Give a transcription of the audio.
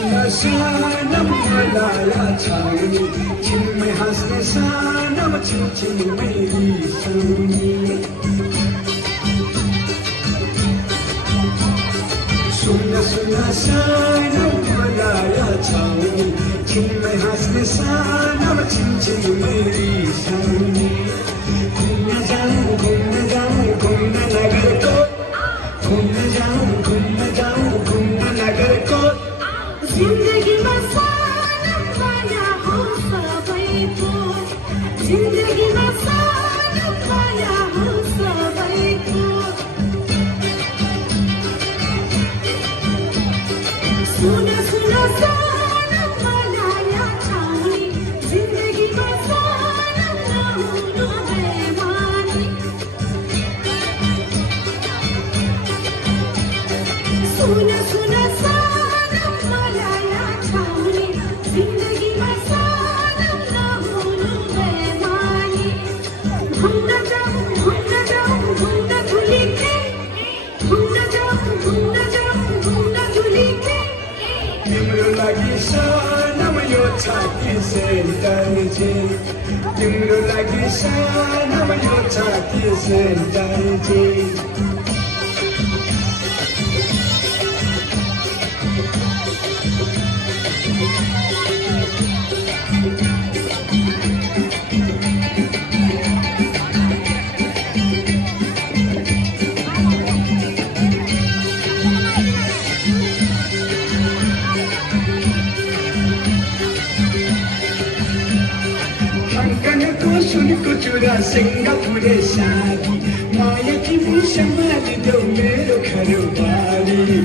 सुना सानम मलाया छावनी छिन में हंसने सानम छिन छिन मेरी सोनी सुना सुना सानम मलाया छावनी छिन में हंसने सानम छिन छिन मेरी सोनी घूमने जाऊं घूमने नगर को घूमने जाऊं नगर को जिंदगी में सानम माया हो सबैको जिंदगी में सानम माया हो सबैको सुना सुना सानम मलाया छाउनी जिंदगी में सानम नहुनु बेमानी सुना सुना सानम मलाया छाउनी जिंदगी में सानम नहुनु बेमानी घूमना जाऊं घूमना धुली के घूमना जाऊं घूमना धुली के तिम्रो लागि सानम यो छाती सेन्टर जे तिम्रो लागि सानम यो छाती सेन्टर जे को सुनको चुरा सिंगापुरे साडी माया की भूषण माली दो मेरो घर बारी